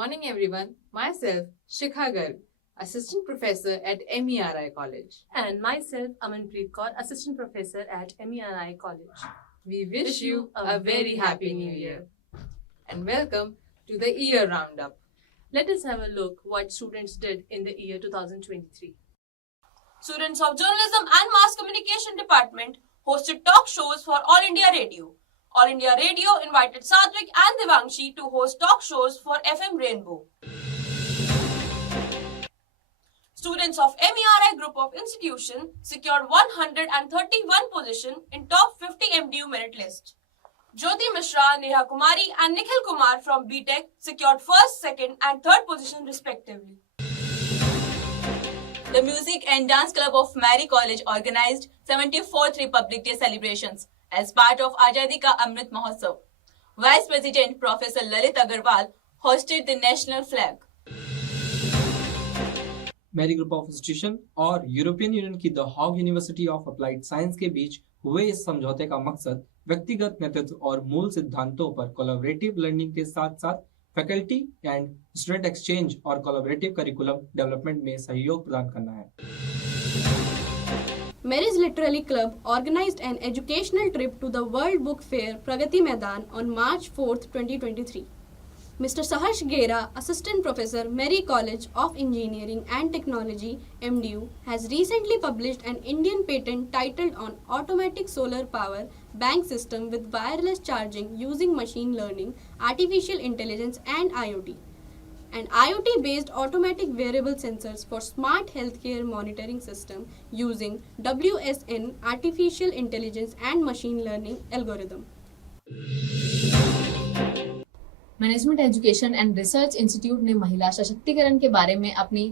morning, everyone. Myself, Shikha Garg, Assistant Professor at MERI College. And myself, Amanpreet Kaur, Assistant Professor at MERI College. We wish you a very happy new year. And welcome to the Year Roundup. Let us have a look what students did in the year 2023. Students of Journalism and Mass Communication Department hosted talk shows for All India Radio. All India Radio invited Sadvik and Devangshi to host talk shows for FM Rainbow. Students of MERI Group of Institution secured 131 position in top 50 MDU merit list. Jyoti Mishra, Neha Kumari and Nikhil Kumar from BTech secured first, second and third position respectively. The Music and Dance Club of Mary College organized 74th Republic Day celebrations as part of Azadi Ka Amrit Mahotsav. Vice President Professor Lalit Agarwal hosted the national flag. MERI group of institution और European Union की the Hague university of applied science के बीच हुए इस समझौते का मकसद व्यक्तिगत नेतृत्व और मूल सिद्धांतों पर कोलैबोरेटिव लर्निंग के साथ साथ फैकल्टी एंड स्टूडेंट एक्सचेंज और कोलैबोरेटिव करिकुलम डेवलपमेंट में सहयोग प्रदान करना है. Mary's Literary Club organized an educational trip to the World Book Fair Pragati Maidan on March 4th, 2023. Mr. Saharsh Gera, Assistant Professor, Mary College of Engineering and Technology, MDU, has recently published an Indian patent titled on automatic solar power bank system with wireless charging using machine learning, artificial intelligence and IoT. An IoT-based automatic wearable sensors for smart healthcare monitoring system using WSN, artificial intelligence and machine learning algorithm. Management education and research institute ने महिला सशक्तिकरण के बारे में अपनी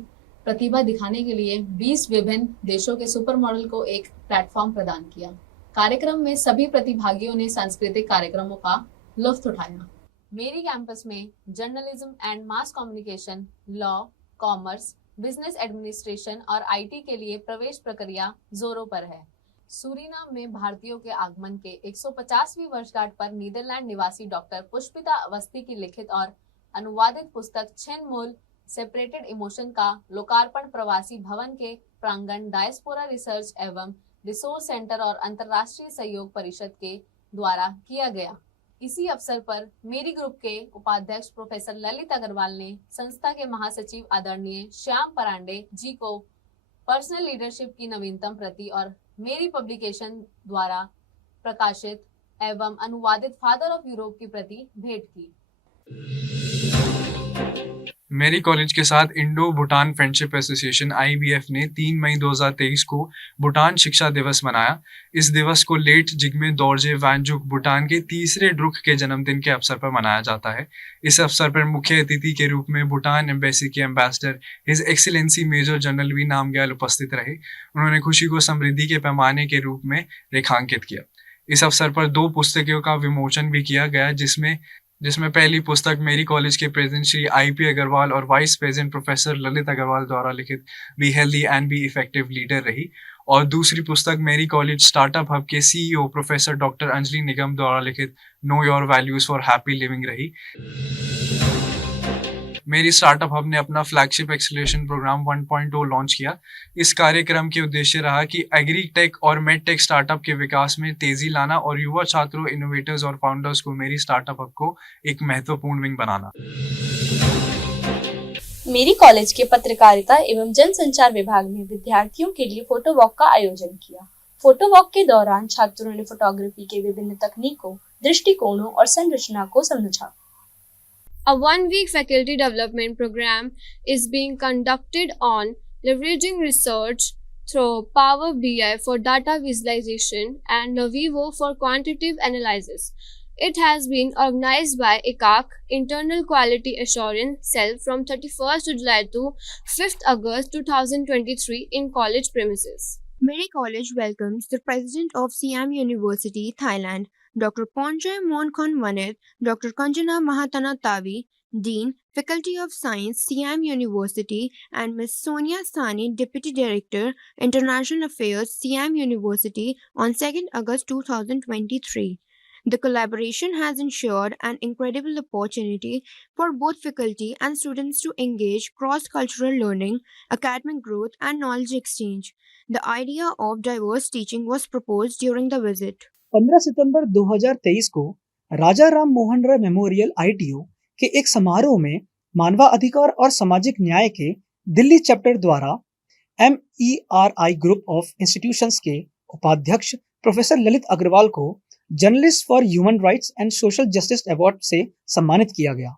प्रतिभा दिखाने के लिए 20 विभिन्न देशों के सुपर मॉडल को एक प्लेटफॉर्म प्रदान किया. कार्यक्रम में सभी प्रतिभागियों ने सांस्कृतिक कार्यक्रमों का लुत्फ उठाया. मेरी कैंपस में journalism and mass communication, law, commerce, business administration और आईटी के लिए प्रवेश प्रक्रिया जोरों पर है. सूरीनाम में भारतीयों के आगमन के 150वीं वर्षगांठ पर नीदरलैंड निवासी डॉक्टर पुष्पिता अवस्थी की लिखित और अनुवादित पुस्तक छिन मूल सेपरेटेड इमोशन का लोकार्पण प्रवासी भवन के प्रांगण डायस्पोरा रिसर्च एवं रिसोर्स सेंटर और अंतर्राष्ट्रीय सहयोग परिषद के द्वारा किया गया. इसी अवसर पर मेरी ग्रुप के उपाध्यक्ष प्रोफेसर ललित अग्रवाल ने संस्था के महासचिव आदरणीय श्याम परांडे जी को पर्सनल लीडरशिप की नवीनतम प्रति और मेरी पब्लिकेशन द्वारा प्रकाशित एवं अनुवादित फादर ऑफ यूरोप की प्रति भेंट की. मेरी कॉलेज के साथ Indo Bhutan friendship association IBF ने 3 मई 2023 को भूटान शिक्षा दिवस मनाया. इस दिवस को लेट जिग्मे दोर्जे वांगचुक भूटान के तीसरे ड्रुक के जन्मदिन के अवसर पर मनाया जाता है. इस अवसर पर मुख्य अतिथि के रूप में भूटान एम्बेसी के ambassador his excellency major general V Namgyal उपस्थित रहे. उन्होंने खुशी को समृद्धि के पैमाने के रूप में रेखांकित किया. इस अवसर पर 2 पुस्तकों का विमोचन भी किया गया, जिसमें पहली पुस्तक मेरी कॉलेज के प्रेसिडेंट श्री IP अग्रवाल और vice president professor Lalit Agarwal द्वारा लिखित be healthy and be effective leader रही और दूसरी पुस्तक मेरी कॉलेज स्टार्टअप हब के CEO professor doctor Anjali Nigam द्वारा लिखित know your values for happy living रही. मेरी स्टार्टअप हब ने अपना फ्लैगशिप एक्सेलरेशन प्रोग्राम 1.0 लॉन्च किया. इस कार्यक्रम के उद्देश्य रहा कि एग्री टेक और मेड टेक स्टार्टअप के विकास में तेजी लाना और युवा छात्रों, इनोवेटर्स और फाउंडर्स को मेरी स्टार्टअप हब को एक महत्वपूर्ण विंग बनाना. मेरी कॉलेज के पत्रकारिता एवं जनसंचार विभाग ने विद्यार्थियों के लिए फोटो वॉक का आयोजन किया. फोटो वॉक के दौरान छात्रों ने फोटोग्राफी के विभिन्न तकनीकों, दृष्टिकोणों और संरचना को समझा. A one-week faculty development program is being conducted on leveraging research through Power BI for data visualization and Navivo for quantitative analysis. It has been organized by ICAC, Internal Quality Assurance Cell, from 31st July to 5th August 2023 in college premises. Mary College welcomes the President of Siam University, Thailand, Dr. Ponjay Monkhonwanit, Dr. Kanjana Mahatana Tavi, Dean, Faculty of Science, Siam University, and Ms. Sonia Sani, Deputy Director, International Affairs, Siam University, on 2nd August 2023. The collaboration has ensured an incredible opportunity for both faculty and students to engage cross-cultural learning, academic growth, and knowledge exchange. The idea of diverse teaching was proposed during the visit. 15 सितंबर 2023 को राजा Ram Mohan Roy memorial ITO के एक समारोह में मानवाधिकार और सामाजिक न्याय के दिल्ली चैप्टर द्वारा MERI ग्रुप ऑफ इंस्टीट्यूशंस के उपाध्यक्ष प्रोफेसर ललित अग्रवाल को journalist for human rights and social justice award से सम्मानित किया गया।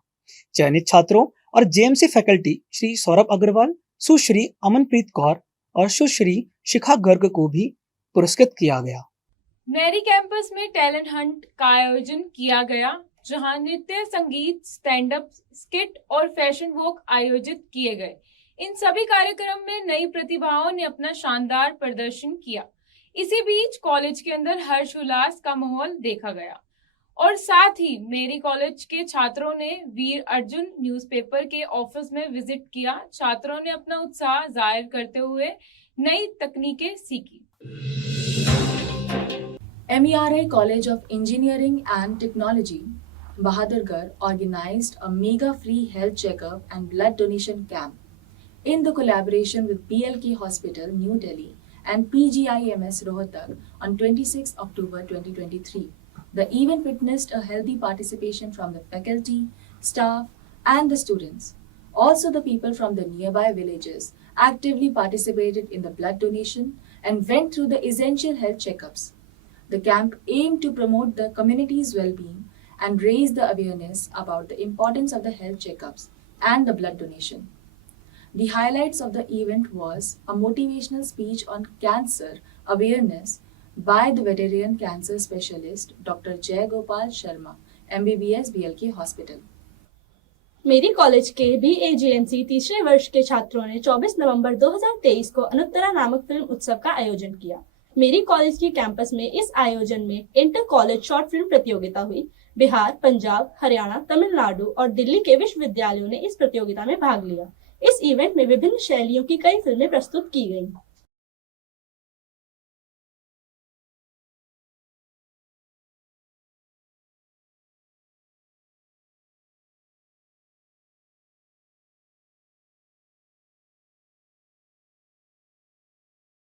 चयनित छात्रों और JMC फैकल्टी श्री सौरभ अग्रवाल, सुश्री अमनप्रीत कौर और सुश्री शिखा गर्ग को भी पुरस्कृत किया गया। मेरी कैंपस में टैलेंट हंट का आयोजन किया गया, जहां नृत्य, संगीत, स्टैंड अप, स्किट और फैशन वॉक आयोजित किए गए। इन सभी कार्यक्रम में नई प्रतिभाओं ने अपना शानदार प्रदर्शन किया। इसी बीच कॉलेज के अंदर हर्ष उल्लास का माहौल देखा गया और साथ ही मेरी कॉलेज के छात्रों ने वीर अर्जुन न्यूज़पेपर के ऑफिस में विजिट किया। छात्रों ने अपना उत्साह जाहिर करते हुए नई तकनीकें सीखी। MERI College of Engineering and Technology, Bahadurgarh organized a mega free health checkup and blood donation camp in the collaboration with BLK Hospital, New Delhi and PGIMS Rohtak on 26 October 2023. The event witnessed a healthy participation from the faculty, staff and the students. Also, the people from the nearby villages actively participated in the blood donation and went through the essential health checkups. The camp aimed to promote the community's well-being and raise the awareness about the importance of the health checkups and the blood donation. The highlights of the event was a motivational speech on cancer awareness by the veteran cancer specialist Dr. Jay Gopal Sharma, MBBS, BLK Hospital. मेरी college के BAJMC तीसरे वर्ष के छात्रों ने 24 नवंबर 2023 को अनुत्तरा नामक film उत्सव का आयोजन किया। मेरी कॉलेज के कैंपस में इस आयोजन में इंटर कॉलेज शॉर्ट फिल्म प्रतियोगिता हुई। बिहार, पंजाब, हरियाणा, तमिलनाडु और दिल्ली के विश्वविद्यालयों ने इस प्रतियोगिता में भाग लिया। इस इवेंट में विभिन्न शैलियों की कई फिल्में प्रस्तुत की गईं।